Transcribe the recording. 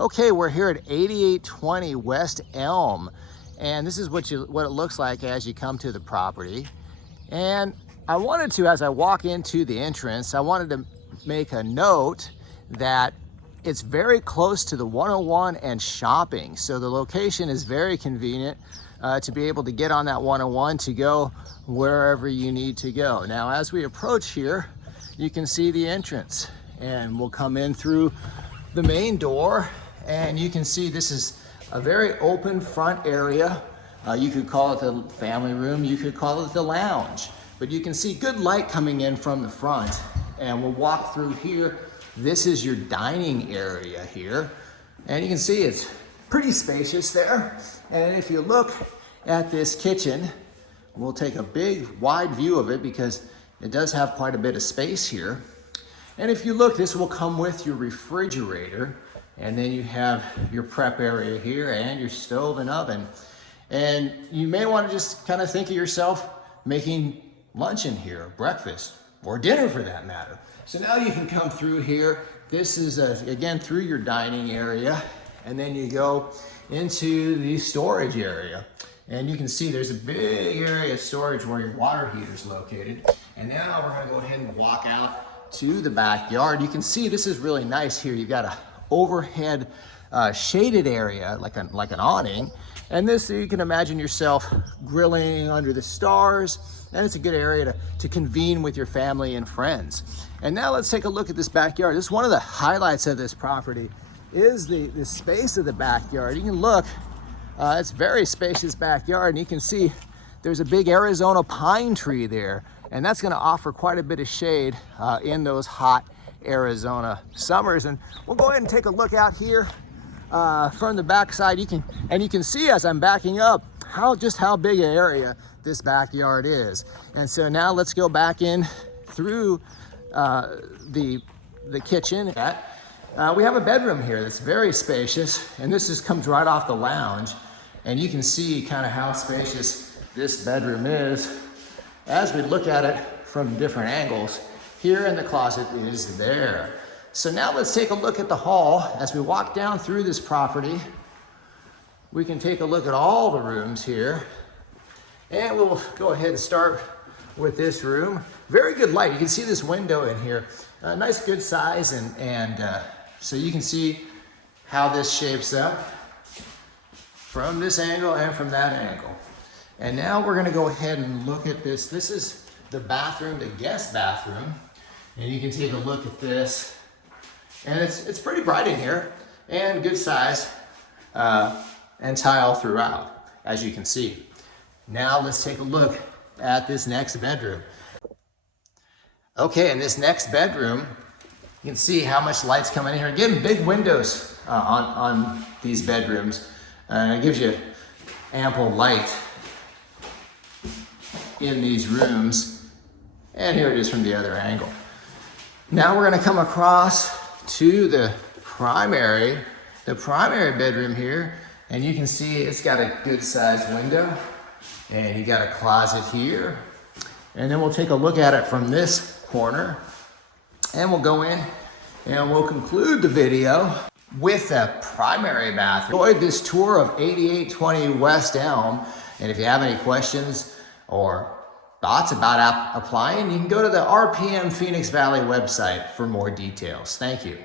Okay, we're here at 8820 West Elm, and this is what it looks like as you come to the property. And I wanted to, as I walk into the entrance, I wanted to make a note that it's very close to the 101 and shopping. So the location is very convenient to be able to get on that 101 to go wherever you need to go. Now, as we approach here, you can see the entrance, and we'll come in through the main door, and you can see this is a very open front area. You could call it the family room, you could call it the lounge, but you can see good light coming in from the front. And we'll walk through here. This is your dining area here, and you can see it's pretty spacious there. And if you look at this kitchen, we'll take a big wide view of it because it does have quite a bit of space here. And if you look, this will come with your refrigerator, and then you have your prep area here and your stove and oven. And you may want to just kind of think of yourself making lunch in here, breakfast, or dinner for that matter. So now you can come through here. This is, again, through your dining area, and then you go into the storage area. And you can see there's a big area of storage where your water heater is located. And now we're gonna go ahead and walk out to the backyard. You can see this is really nice here. You've got a overhead shaded area, like an awning. And this, you can imagine yourself grilling under the stars, and it's a good area to convene with your family and friends. And now let's take a look at this backyard. This is one of the highlights of this property, is the space of the backyard. You can look, it's a very spacious backyard, and you can see there's a big Arizona pine tree there, and that's gonna offer quite a bit of shade in those hot Arizona summers. And we'll go ahead and take a look out here from the backside. You can see as I'm backing up just how big an area this backyard is. And so now let's go back in through the kitchen. We have a bedroom here that's very spacious, and this just comes right off the lounge, and you can see kind of how spacious this bedroom is as we look at it from different angles. Here, in the closet is there. So now let's take a look at the hall. As we walk down through this property, we can take a look at all the rooms here. And we'll go ahead and start with this room. Very good light. You can see this window in here. Nice, good size, and so you can see how this shapes up from this angle and from that angle. And now we're gonna go ahead and look at this. This is the bathroom, the guest bathroom. And you can take a look at this. And it's pretty bright in here, and good size, and tile throughout, as you can see. Now let's take a look at this next bedroom. Okay, in this next bedroom, you can see how much light's coming in here. Again, big windows on these bedrooms. It gives you ample light in these rooms. And here it is from the other angle. Now we're gonna come across to the primary bedroom here, and you can see it's got a good sized window, and you got a closet here. And then we'll take a look at it from this corner, and we'll go in and we'll conclude the video with a primary bathroom. Enjoyed this tour of 8820 West Elm, and if you have any questions or thoughts about applying, you can go to the RPM Phoenix Valley website for more details. Thank you.